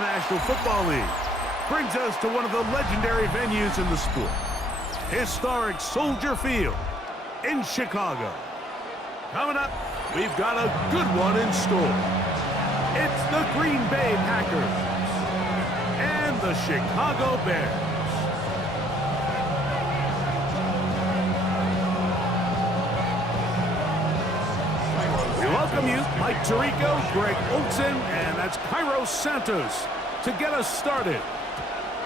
the National Football League brings us to one of the legendary venues in the sport, historic Soldier Field in Chicago. Coming up, we've got a good one in store. It's the Green Bay Packers and the Chicago Bears. We welcome you, Mike Tirico, Greg Olson, and that's Cairo Santos to get us started.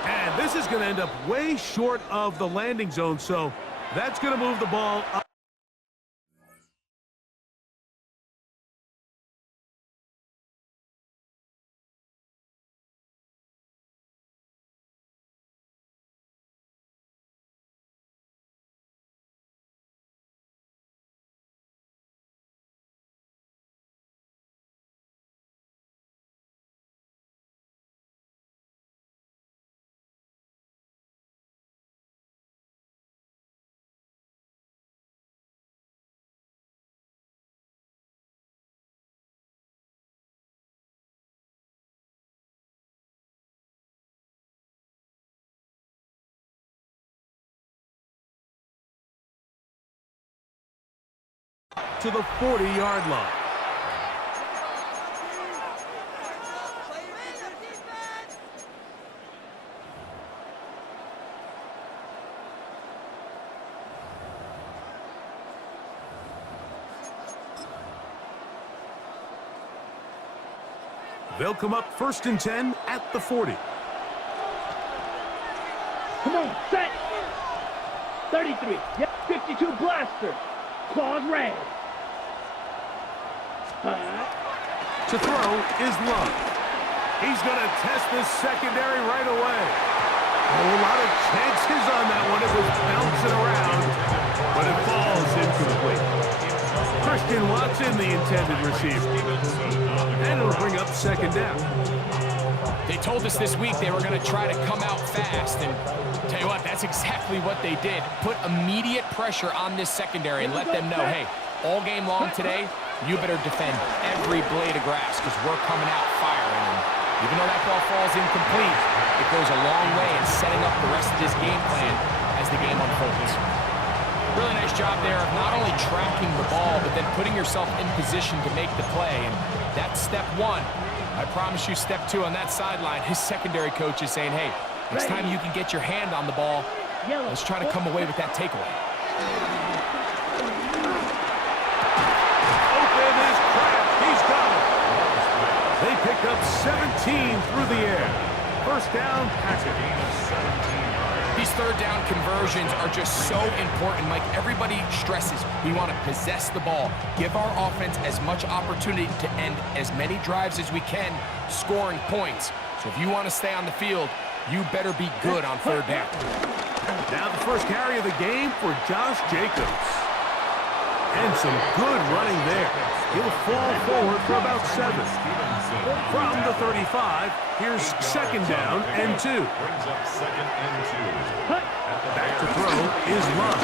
And this is going to end up way short of the landing zone, so that's going to move the ball up. To the 40-yard line. They'll come up 1st and 10 at the 40. Come on, set. 33. Yep, 52 blaster. Claws red. To throw is Love. He's going to test this secondary right away. A lot of chances on that one. It was bouncing around, but it falls incomplete. Christian Watson, the intended receiver. And it'll bring up 2nd down. They told us this week they were going to try to come out fast, and tell you what, that's exactly what they did. Put immediate pressure on this secondary and let them know, hey, all game long today, you better defend every blade of grass because we're coming out firing. And even though that ball falls incomplete, it goes a long way in setting up the rest of this game plan as the game unfolds. Really nice job there of not only tracking the ball, but then putting yourself in position to make the play. And that's step 1. I promise you step 2 on that sideline. His secondary coach is saying, hey, next time you can get your hand on the ball, let's try to come away with that takeaway. Open is Kraft. He's got it. They pick up 17 through the air. 1st down, Packers. These 3rd down conversions are just so important. Like everybody stresses, we want to possess the ball, give our offense as much opportunity to end as many drives as we can, scoring points. So if you want to stay on the field, you better be good on 3rd down. Now the first carry of the game for Josh Jacobs. And some good running there. He'll fall forward for about 7. From the 35, here's 2nd down and 2. Back to throw is Love.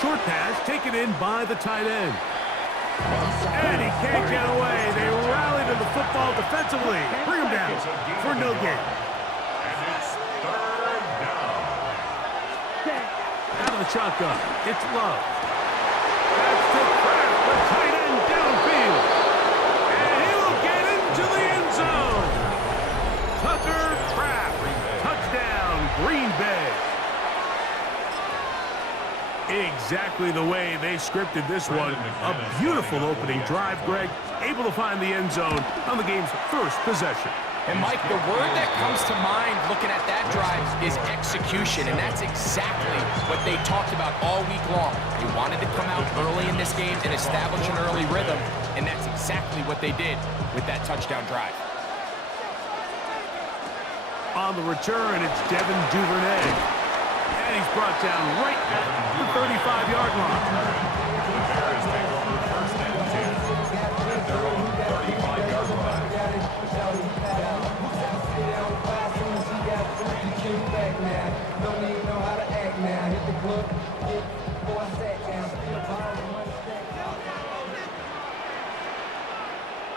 Short pass taken in by the tight end. And he can't get away. They rally to the football defensively. Bring him down for no gain. Out of the shotgun, it's Love. That's to Kraft, the tight end downfield. And he will get into the end zone. Tucker Kraft, touchdown, Green Bay. Exactly the way they scripted this one. A beautiful opening drive, Greg. Able to find the end zone on the game's first possession. And, Mike, the word that comes to mind looking at that drive is execution, and that's exactly what they talked about all week long. They wanted to come out early in this game and establish an early rhythm, and that's exactly what they did with that touchdown drive. On the return, it's Devin Duvernay. And he's brought down right at the 35-yard line.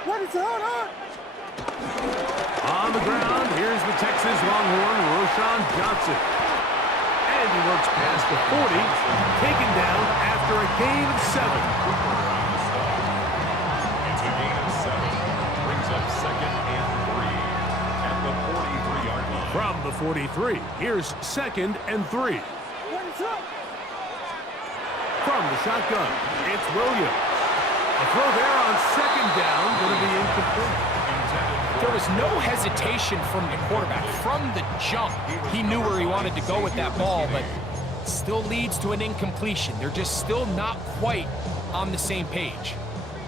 What is going on? the ground, here's the Texas Longhorn, Roschon Johnson. And he works past the 40, taken down after a gain of 7. It's a gain of 7. Brings up 2nd and 3 at the 43-yard line. From the 43, here's 2nd and 3. From the shotgun, it's Williams. A throw there on 2nd down, going to be incomplete. There was no hesitation from the quarterback. From the jump, he knew where he wanted to go with that ball, but still leads to an incompletion. They're just still not quite on the same page.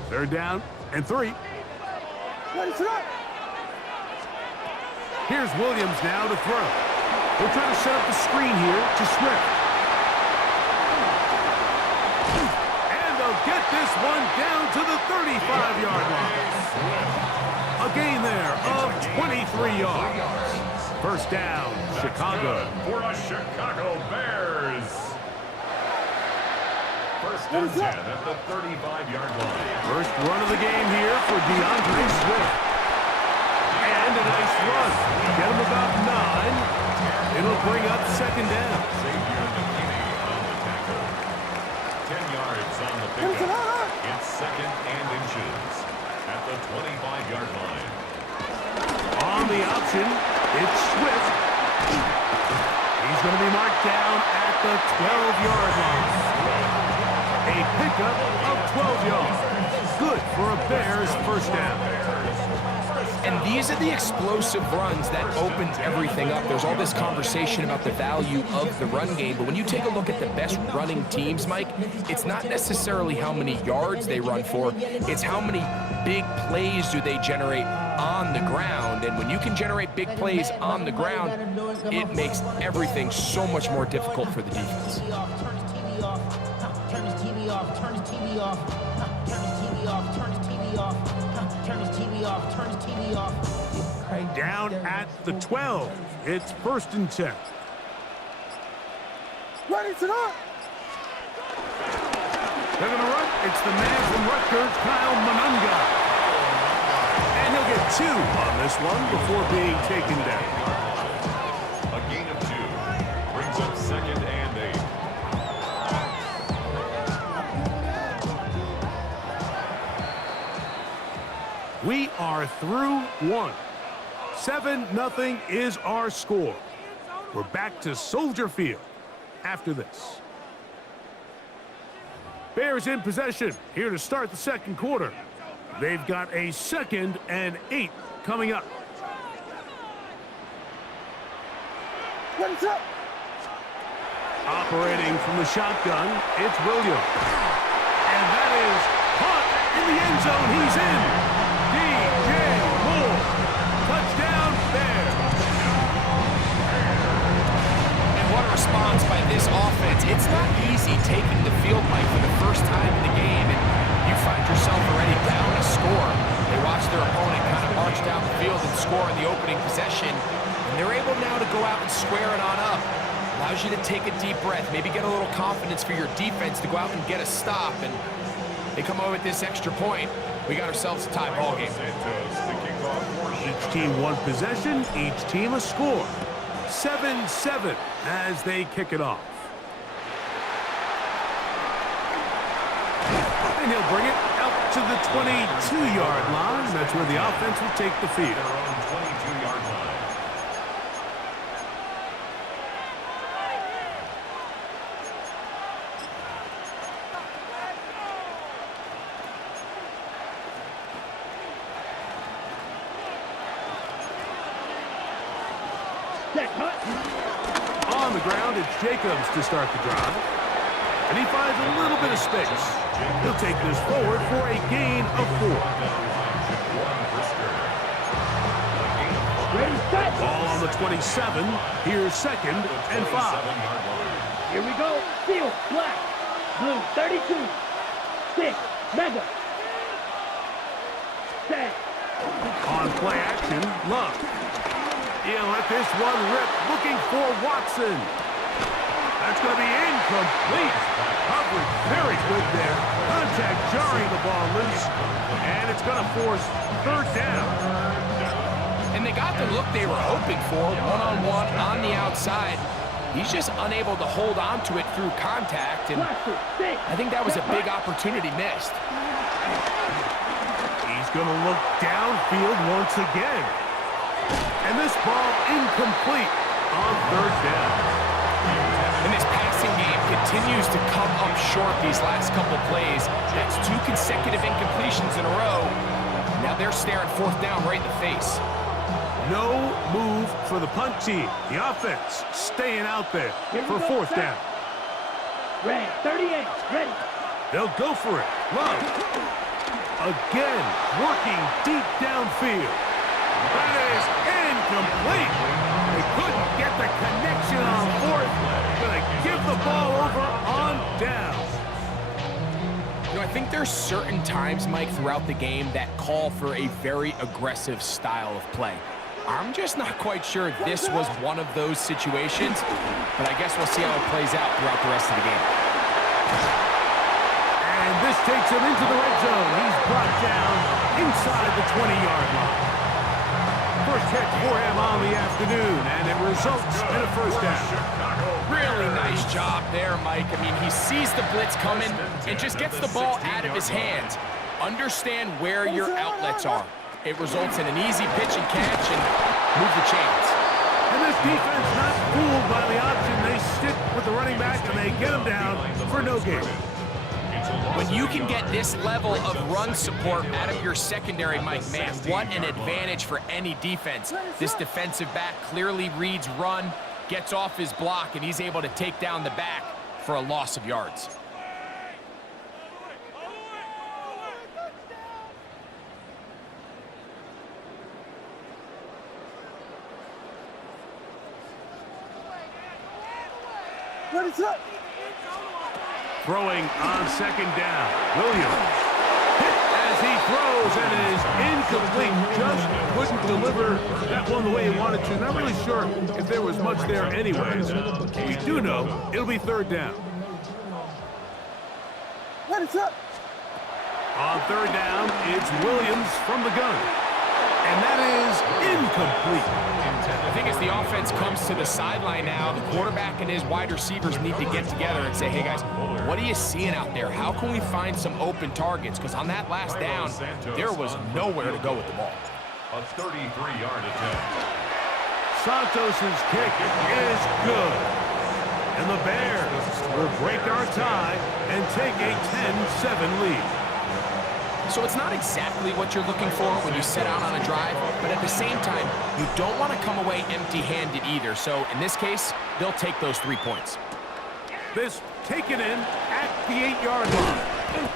3rd down and 3. Here's Williams now to throw. They're trying to set up the screen here to Swift. And they'll get this one down to the 35-yard line. A gain there of 23 yards. 1st down, Chicago. For the Chicago Bears. 1st and 10 at the 35-yard line. First run of the game here for DeAndre Swift. And a nice run. Get him about 9. It'll bring up 2nd down. Xavier McKinney on the tackle. 10 yards on the pickup. It's 2nd and inches at the 25-yard line. On the option, it's Swift. He's going to be marked down at the 12-yard line. A pickup of 12 yards. Good for a Bears 1st down. And these are the explosive runs that open everything up. There's all this conversation about the value of the run game, but when you take a look at the best running teams, Mike, it's not necessarily how many yards they run for, it's how many big plays do they generate on the ground. And when you can generate big plays on the ground, it makes everything so much more difficult for the defense. Down at the 12. It's 1st and 10. They're going to run. It's the man from Rutgers, Kyle Monunga. And he'll get 2 on this one before being taken down. A gain of 2. Brings up 2nd and 8. We are through 1. 7-0 is our score. We're back to Soldier Field after this. Bears in possession here to start the 2nd quarter. They've got a 2nd and 8 coming up. Operating from the shotgun, it's Williams. And that is caught in the end zone. He's in. DJ Moore. Touchdown, Bears. And what a response by this offense. It's not easy taking the field, Mike, for the first time in the game, and you find yourself already down a score. They watch their opponent kind of march down the field and score in the opening possession, and they're able now to go out and square it on up. Allows you to take a deep breath, maybe get a little confidence for your defense to go out and get a stop, and they come over with this extra point. We got ourselves a tie ball game. Each team one possession, each team a score. 7-7 as they kick it off. And he'll bring it out to the 22-yard line. That's where the offense will take the field. Their own 22-yard line. On the ground, it's Jacobs to start the drive. And he finds a little bit of space. He'll take this forward for a gain of 4. Ball on the 27. Here's 2nd and 5. Here we go. Field, black, blue, 32. 6, mega. Set. On play action, Love. He'll let this one rip, looking for Watson. That's going to be incomplete. Coverage very good there. Contact jarring the ball loose. And it's going to force 3rd down. And they got the look they were hoping for, one-on-one on the outside. He's just unable to hold on to it through contact, and I think that was a big opportunity missed. He's going to look downfield once again. And this ball incomplete on third down. And this passing game continues to come up short these last couple plays. That's 2 consecutive incompletions in a row. Now they're staring fourth down right in the face. No move for the punt team. The offense staying out there for fourth down. Red, 38, ready. They'll go for it. Love. Again, working deep downfield. That is incomplete. They couldn't get the connection on fourth. Gonna give the ball over on down. You know, I think there's certain times, Mike, throughout the game that call for a very aggressive style of play. I'm just not quite sure this was one of those situations, but I guess we'll see how it plays out throughout the rest of the game. And this takes him into the red zone. He's brought down inside the 20-yard line. First hit for him on the afternoon, and it results in a first down. Really nice job there, Mike. I mean, he sees the blitz coming and just gets the ball out of his hands. Understand where your outlets are. It results in an easy pitch and catch and move the chains. And this defense not fooled by the option. They stick with the running back and they get him down for no gain. When you can get this level of run support out of your secondary, Mike, man, what an advantage for any defense. This defensive back clearly reads run, gets off his block, and he's able to take down the back for a loss of yards. Throwing on second down. Williams hit as he throws and it is incomplete. Just couldn't deliver that one the way he wanted to. Not really sure if there was much there anyways. We do know it'll be third down. On third down, it's Williams from the gun. And that is incomplete. I think as the offense comes to the sideline now, the quarterback and his wide receivers need to get together and say, hey guys, what are you seeing out there? How can we find some open targets? Because on that last down, there was nowhere to go with the ball. A 33-yard attempt. Santos' kick is good. And the Bears will break our tie and take a 10-7 lead. So it's not exactly what you're looking for when you set out on a drive, but at the same time, you don't want to come away empty-handed either. So in this case, they'll take those 3 points. This taken in at the 8-yard line.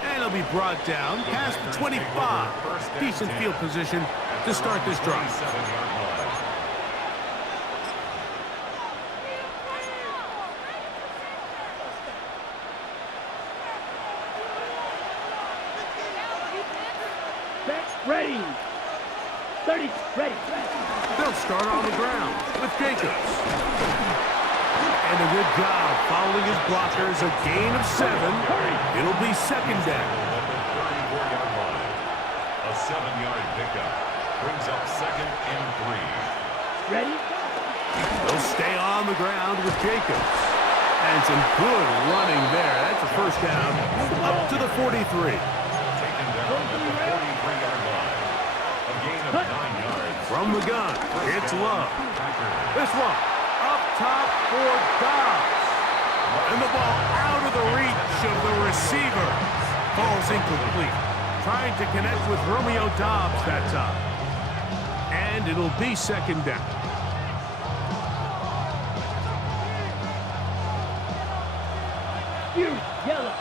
And it'll be brought down past the 25. Decent field position to start this drive. Ready. 30, ready. They'll start on the ground with Jacobs. And a good job following his blockers. A gain of 7. It'll be second down. A 7-yard pickup brings up second and 3. Ready. They'll stay on the ground with Jacobs. And some good running there. That's a first down up to the 43. Taken down at the 43-yard line. A gain of 9 yards. From the gun, it's Love. This one up top for Dobbs. And the ball out of the reach of the receiver. Falls incomplete. Trying to connect with Romeo Dobbs that time. And it'll be second down. Yellow.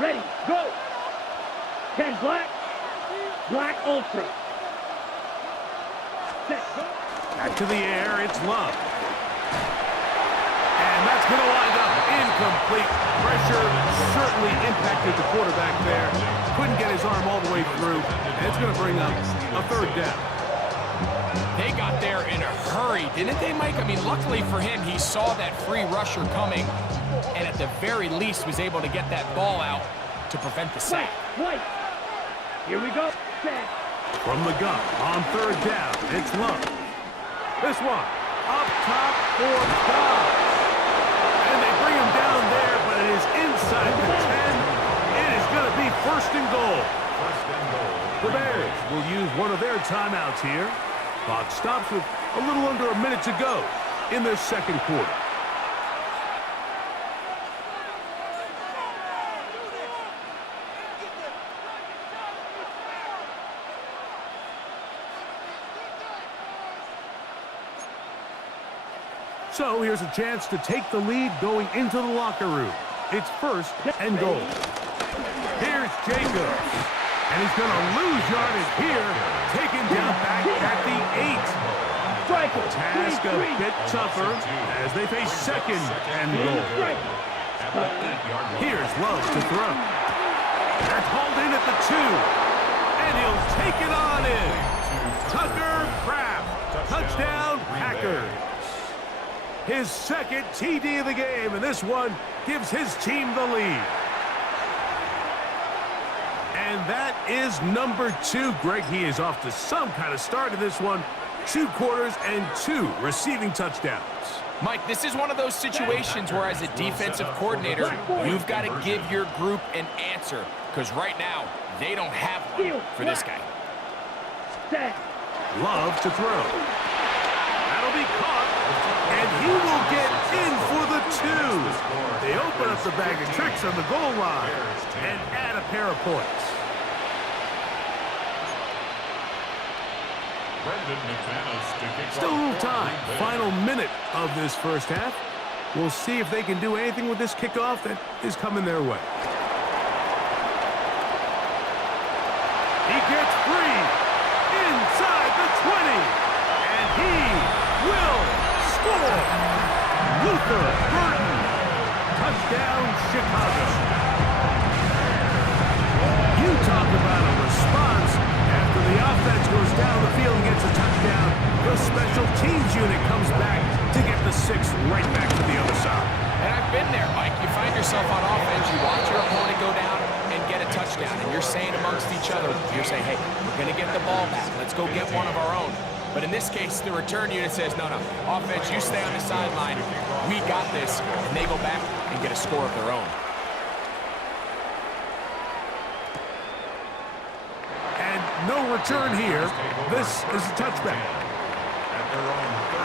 Ready, go. 10 black. Black ultra. Set, go. Back to the air, it's Love. And that's going to wind up incomplete. Pressure certainly impacted the quarterback there. Couldn't get his arm all the way through. And it's going to bring up a third down. They got there in a hurry, didn't they, Mike? I mean, luckily for him, he saw that free rusher coming and at the very least was able to get that ball out to prevent the sack. White. Here we go. Set. From the gun on third down, it's Love. This one up top for Dobbs. And they bring him down there, but it is inside the 10. It is going to be first and goal. The Bears will use one of their timeouts here. Clock stops with a little under a minute to go in their second quarter. So here's a chance to take the lead going into the locker room. It's first and goal. Here's Jacobs. And he's going to lose yardage here. Taken down back at the 8. Task a bit tougher as they face second and goal. Here's Love to throw. They're called in at the 2. And he'll take it on in. Tucker Kraft. Touchdown, Packers. His second TD of the game, and this one gives his team the lead. And that is number 2. Greg, he is off to some kind of start in this one. 2 quarters and 2 receiving touchdowns. Mike, this is one of those situations where as a defensive coordinator, you've got to give your group an answer. Because right now, they don't have one for this guy. Love to throw. That'll be caught. And he will get in for the 2. They open up the bag of tricks on the goal line and add a pair of points. Still a little time. Final minute of this first half. We'll see if they can do anything with this kickoff that is coming their way. He gets free inside the 20. And he will score. Luther Burton. Touchdown, Chicago. You talk about a response. After the offense goes down the field and gets a touchdown, the special teams unit comes back to get the 6 right back to the other side. And I've been there, Mike. You find yourself on offense, you watch your opponent go down and get a touchdown, and you're saying amongst each other, you're saying, hey, we're going to get the ball back. Let's go get one of our own. But in this case, the return unit says, no, offense, you stay on the sideline. We got this. And they go back and get a score of their own. And no return here. This is a touchback. At their own 30.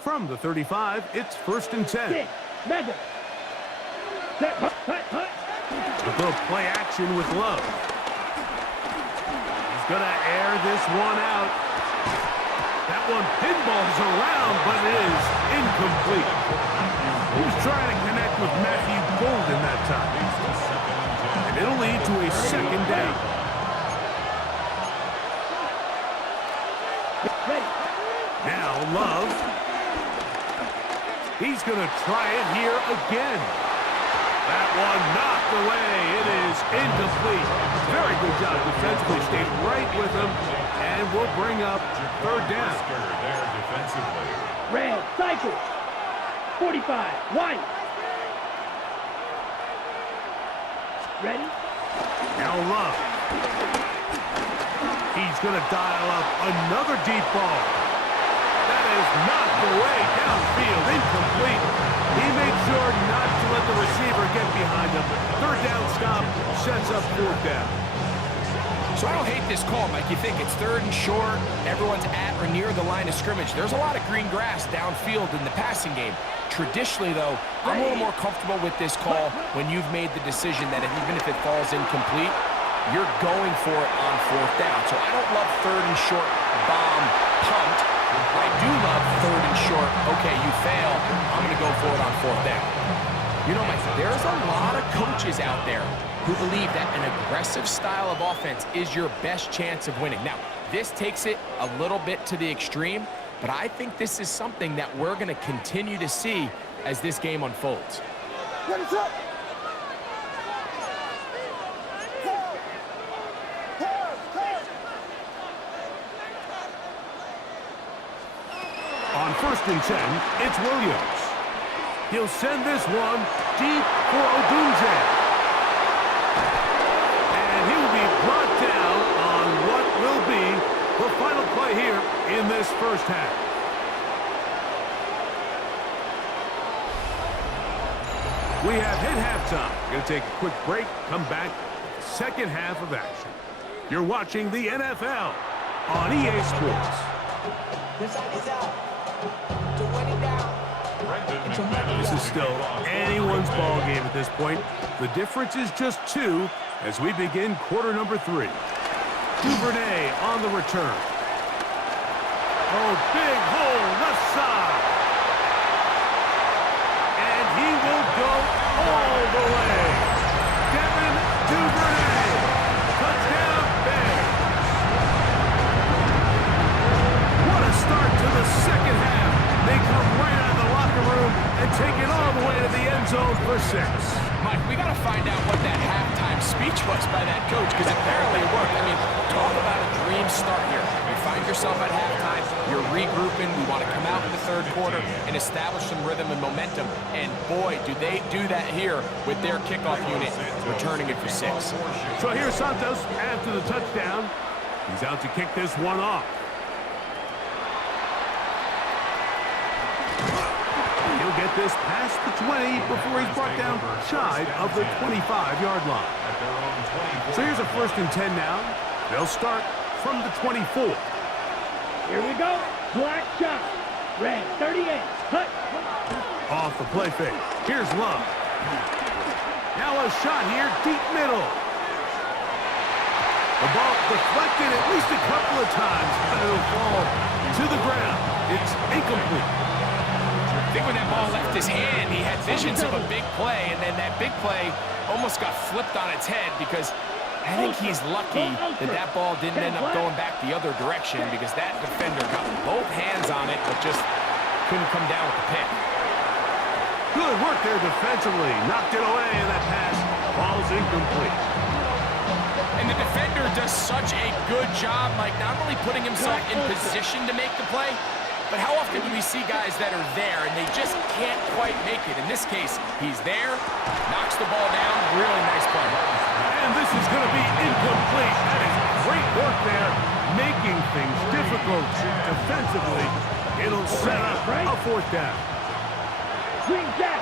From the 35, it's first and 10. Madden. A little play action with Love. He's going to air this one out. That one pinballs around, but it is incomplete. He was trying to connect with Matthew Golden that time. And it'll lead to a second down. Now Love. He's going to try it here again. That one knocked away. It is incomplete. Very good job defensively. Stayed right with him. And we'll bring up third down. There defensively. Red, cycle. 45, white. Ready? Now Love. He's going to dial up another deep ball. That is knocked away downfield, incomplete. He made sure not to let the receiver get behind him. Third down stop sets up fourth down. So I don't hate this call, Mike. You think it's third and short, everyone's at or near the line of scrimmage. There's a lot of green grass downfield in the passing game. Traditionally, though, I'm a little more comfortable with this call when you've made the decision that even if it falls incomplete, you're going for it on fourth down. So I don't love third and short bomb punt. I do love third and short, okay, you fail, I'm going to go for it on fourth down. You know, Mike, there's a lot of coaches out there who believe that an aggressive style of offense is your best chance of winning. Now, this takes it a little bit to the extreme, but I think this is something that we're going to continue to see as this game unfolds. On 1st and 10, it's Williams. He'll send this one deep for Odunze. And he will be brought down on what will be the final play here in this first half. We have hit halftime. We're going to take a quick break, come back, second half of action. You're watching the NFL on EA Sports. This is still anyone's ball game at this point. The difference is just 2 as we begin quarter number 3. Duvernay on the return. Oh, big hole left side. And he will go all the way. Devin Duvernay. Touchdown, Bears. What a start to the second half. They come right out of the locker room and take it all the way to the end zone for 6. Mike, we got to find out what that halftime speech was by that coach, because apparently it worked. I mean, talk about a dream start here. You find yourself at halftime, you're regrouping, we want to come out in the third quarter and establish some rhythm and momentum, and boy, do they do that here with their kickoff unit returning it for 6. So here's Santos after the touchdown. He's out to kick this one off. He'll get this past the 20 before he's brought down shy of the 25-yard line. So here's a 1st and 10 now. They'll start from the 24. Here we go. Black shot. Red 38. Hut. Off the play fake. Here's Love. Now a shot here, deep middle. The ball deflected at least a couple of times, but it'll fall to the ground. It's incomplete. I think when that ball left his hand, he had visions of a big play, and then that big play almost got flipped on its head, because I think he's lucky that that ball didn't end up going back the other direction, because that defender got both hands on it but just couldn't come down with the pick. Good work there defensively. Knocked it away, and that pass falls incomplete. And the defender does such a good job, Mike, not only putting himself in position to make the play, but how often do we see guys that are there and they just can't quite make it? In this case, he's there, knocks the ball down, really nice play. And this is going to be incomplete. That is great work there, making things difficult defensively. It'll set up a 4th down. Green jack.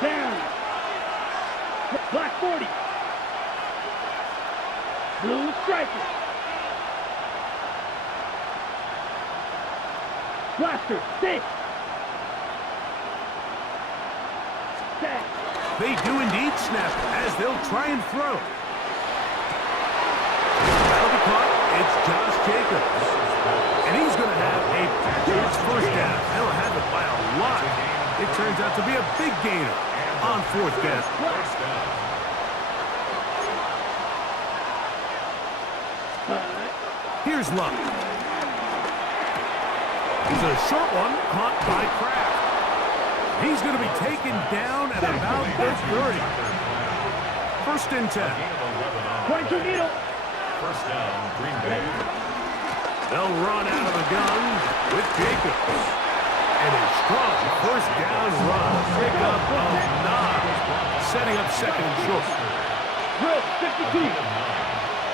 Down. Black 40. Blue striker. Blaster 6. They do indeed snap as they'll try and throw. That'll be caught. It's Josh Jacobs. And he's going to have a Packers 1st down. They'll have it by a lot. It turns out to be a big gainer on 4th down. Here's Luck. He's a short one caught by Kraft. He's going to be taken down at about the 30. 1st and 10. 22 needle. 1st down, Green Bay. They'll run out of the gun with Jacobs. And a strong 1st down run. Pick up of 9. Setting up 2nd and short. Drill 52.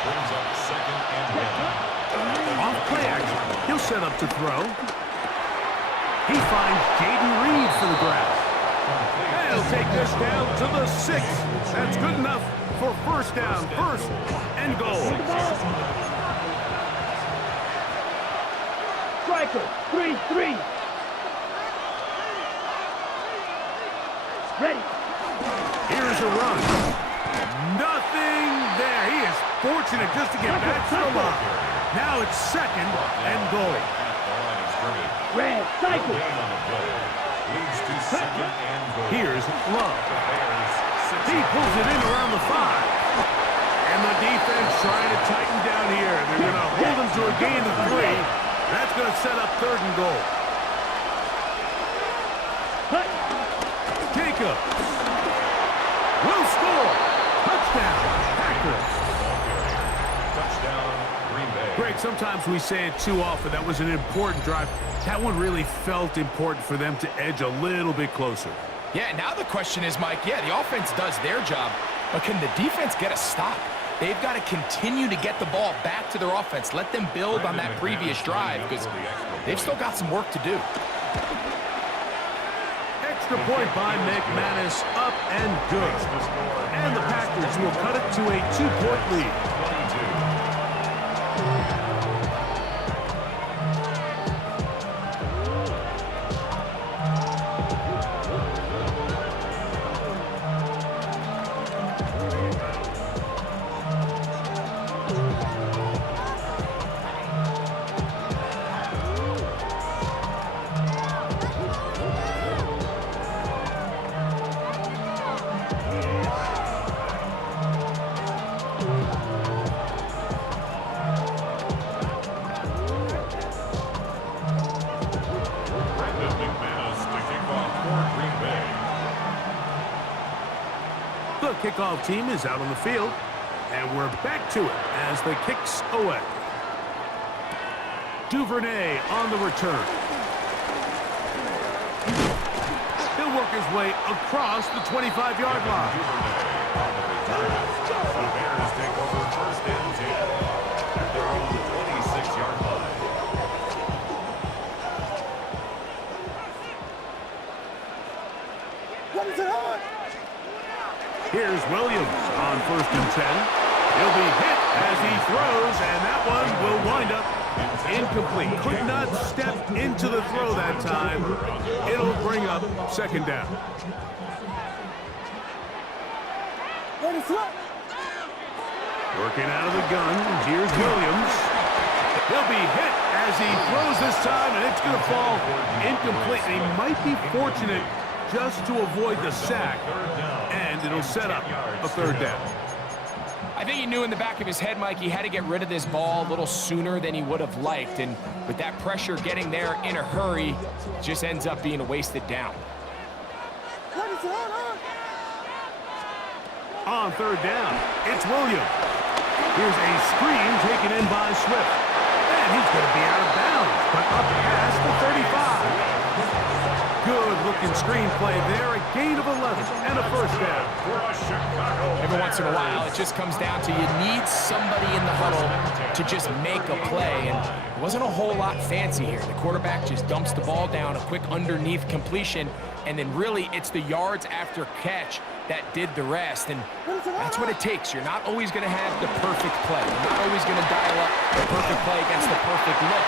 brings up second and 1. Off play action. He'll set up to throw. He finds Jaden Reed for the grab. And he'll take this down to the 6. That's good enough for first down, first and goal. Striker, 3-3. Ready. Here's a run. Nothing there. He is fortunate just to get back to the line. Now it's second and goal. Red, cycle. Leads to second and goal. Here's Love. He pulls it in around the 5. And the defense trying to tighten down here. They're going to hold him to a gain of 3. That's going to set up third and goal. Jacobs will score. Touchdown, Packers. Touchdown, Green Bay. Greg, sometimes we say it too often. That was an important drive. That one really felt important for them to edge a little bit closer. Yeah, now the question is, Mike, yeah, the offense does their job, but can the defense get a stop? They've got to continue to get the ball back to their offense. Let them build on that previous drive because they've still got some work to do. Extra point by McManus, up and good. And the Packers will cut it to a 2-point lead. The kickoff team is out on the field, and we're back to it as the kicks away. Duvernay on the return. He'll work his way across the 25-yard line. The Bears take over first and 10 at their own 26-yard line. Here's Williams on first and 10. He'll be hit as he throws, and that one will wind up incomplete. Could not step into the throw that time. It'll bring up second down. Working out of the gun, here's Williams. He'll be hit as he throws this time, and it's going to fall incomplete. He might be fortunate just to avoid the sack, and it'll set up a third down. I think he knew in the back of his head, Mike, he had to get rid of this ball a little sooner than he would have liked, and with that pressure getting there in a hurry, just ends up being a wasted down. On third down, it's Williams. Here's a screen taken in by Swift, and he's going to be out of bounds, but up past the 35. Good-looking screen play there, a gain of 11 and a first down. Every once in a while, it just comes down to you need somebody in the huddle to just make a play, and it wasn't a whole lot fancy here. The quarterback just dumps the ball down, a quick underneath completion, and then really it's the yards after catch that did the rest, and that's what it takes. You're not always going to have the perfect play. You're not always going to dial up the perfect play against the perfect look.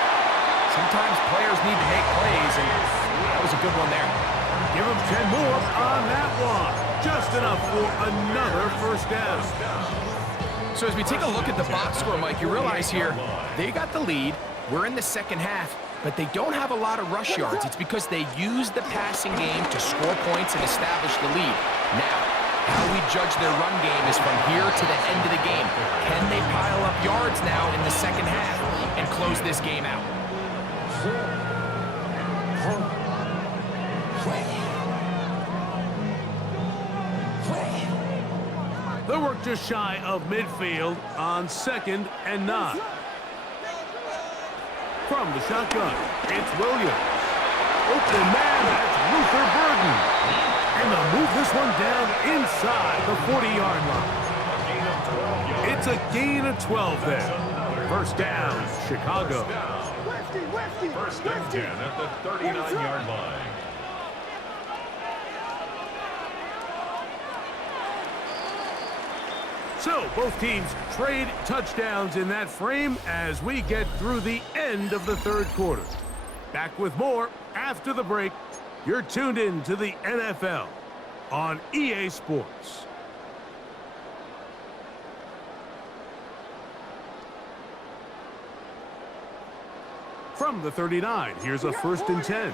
Sometimes players need to make plays, and that was a good one there. Give him 10 more on that one. Just enough for another first down. So as we take a look at the box score, Mike, you realize here, they got the lead. We're in the second half, but they don't have a lot of rush yards. It's because they use the passing game to score points and establish the lead. Now, how we judge their run game is from here to the end of the game. Can they pile up yards now in the second half and close this game out? They'll work just shy of midfield on 2nd and 9. From the shotgun, it's Williams. Open man, that's Luther Burden. And they'll move this one down inside the 40-yard line. It's a gain of 12 there. First down, Chicago. First and 10 at the 39-yard line. So both teams trade touchdowns in that frame as we get through the end of the third quarter. Back with more after the break. You're tuned in to the NFL on EA Sports. From the 39, here's a first and 10.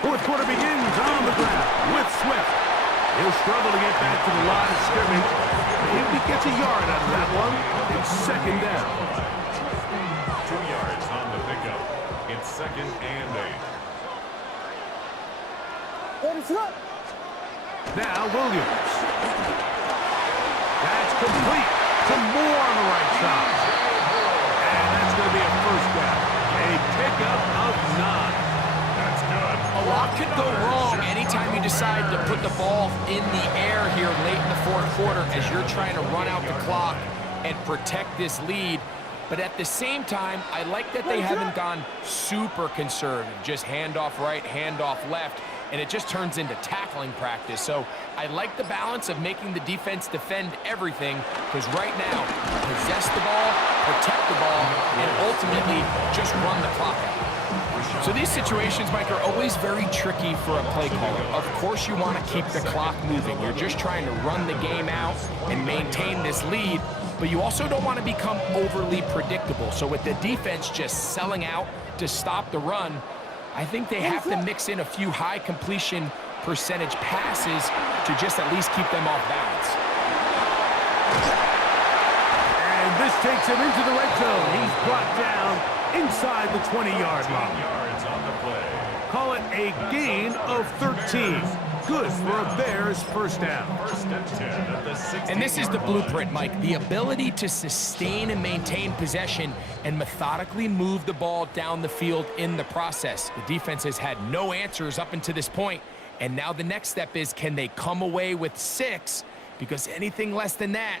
Fourth quarter begins on the ground with Swift. He'll struggle to get back to the line of scrimmage. If he gets a yard out of that one, it's second down. 2 yards on the pickup. It's second and 8. Now Williams. That's complete to Moore on the right side. And that's going to be a first down. A pickup of 9. That's good. A lot could go wrong anytime you decide to put the ball in the air here late in the fourth quarter as you're trying to run out the clock and protect this lead. But at the same time, I like that they haven't gone super conservative, just handoff right, handoff left, and it just turns into tackling practice. So I like the balance of making the defense defend everything, because right now, possess the ball, protect the ball, and ultimately just run the clock out. So these situations, Mike, are always very tricky for a play caller. Of course you want to keep the clock moving. You're just trying to run the game out and maintain this lead, but you also don't want to become overly predictable. So with the defense just selling out to stop the run, I think they have to mix in a few high completion percentage passes to just at least keep them off balance. And this takes him into the red zone. He's brought down inside the 20-yard line. Call it a gain of 13. Good for a Bears first down. And this is the blueprint, Mike. The ability to sustain and maintain possession and methodically move the ball down the field in the process. The defense has had no answers up until this point, and now the next step is, can they come away with 6? Because anything less than that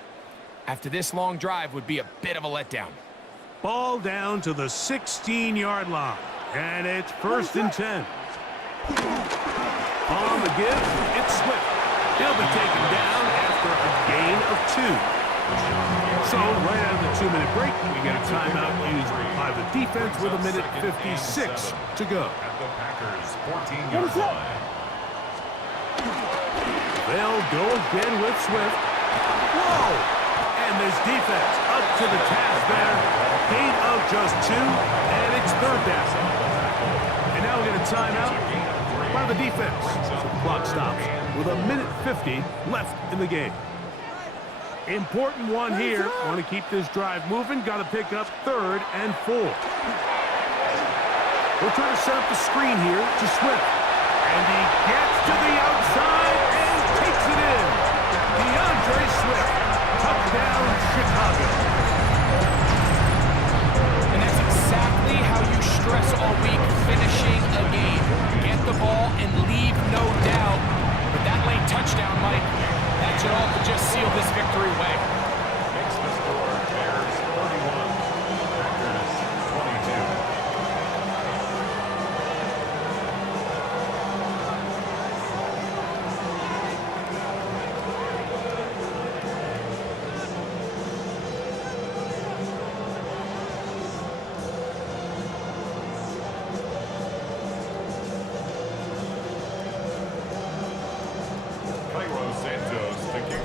after this long drive would be a bit of a letdown. Ball down to the 16-yard line, and it's first and 10. On the give, it's Swift. He'll be taken down after a gain of 2. So right out of the 2-minute break, we get a timeout used by the defense with 1:56 to go. At the Packers' 14-yard line. They'll go again with Swift. Whoa! And this defense up to the task there. Gain of just 2, and it's third down. And now we get a timeout by the defense. So the clock stops with 1:50 left in the game. Important one here. Want to keep this drive moving. Got to pick up 3rd and 4. We'll try to set up the screen here to Swift. And he gets to the outside and takes it in. DeAndre Swift. Touchdown, Chicago. And that's exactly how you stress all week, finishing a game. Get the ball and leave no doubt. But that late touchdown, Mike, that should all but just seal this victory away. Makes the score Bears 31, Packers 22.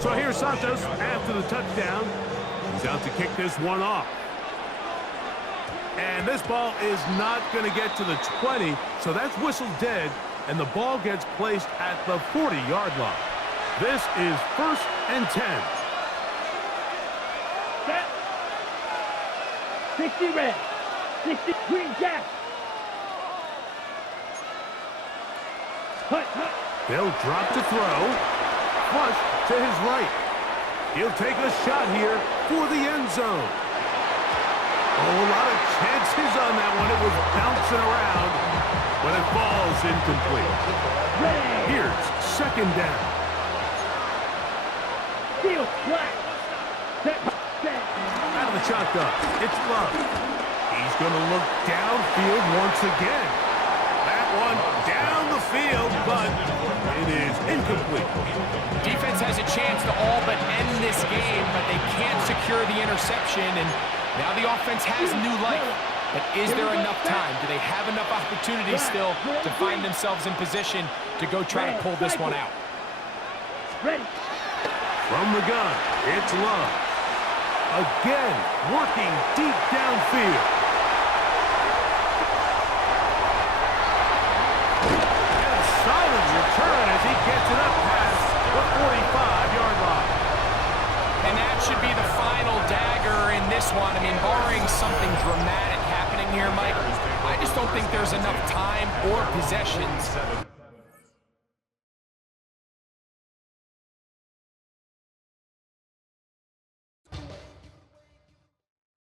So here's Santos after the touchdown. He's out to kick this one off. And this ball is not going to get to the 20, so that's whistled dead, and the ball gets placed at the 40-yard line. This is first and 10. Set. 60 red. 60 green jack. Hut, hut. They'll drop to throw. Flush to his right. He'll take a shot here for the end zone. Oh, a lot of chances on that one. It was bouncing around, but it falls incomplete. Here's second down. Field flat. Set. Out of the shotgun, it's Love. He's going to look downfield once again. That one down the field, but it is incomplete. Defense has a chance to all but end this game, but they can't secure the interception, and now the offense has new life. But is there enough time? Do they have enough opportunities still to find themselves in position to go try to pull this one out? Ready. From the gun, it's Love. Again, working deep downfield. And a solid return as he gets it up past the 45-yard line. And that should be the final dagger in this one. I mean, barring something dramatic happening here, Mike, I just don't think there's enough time or possessions.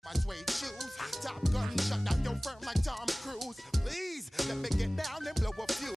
My suede shoes, Top Gun, shut down your firm like Tom Cruise. Please, let me get down and blow a fuse.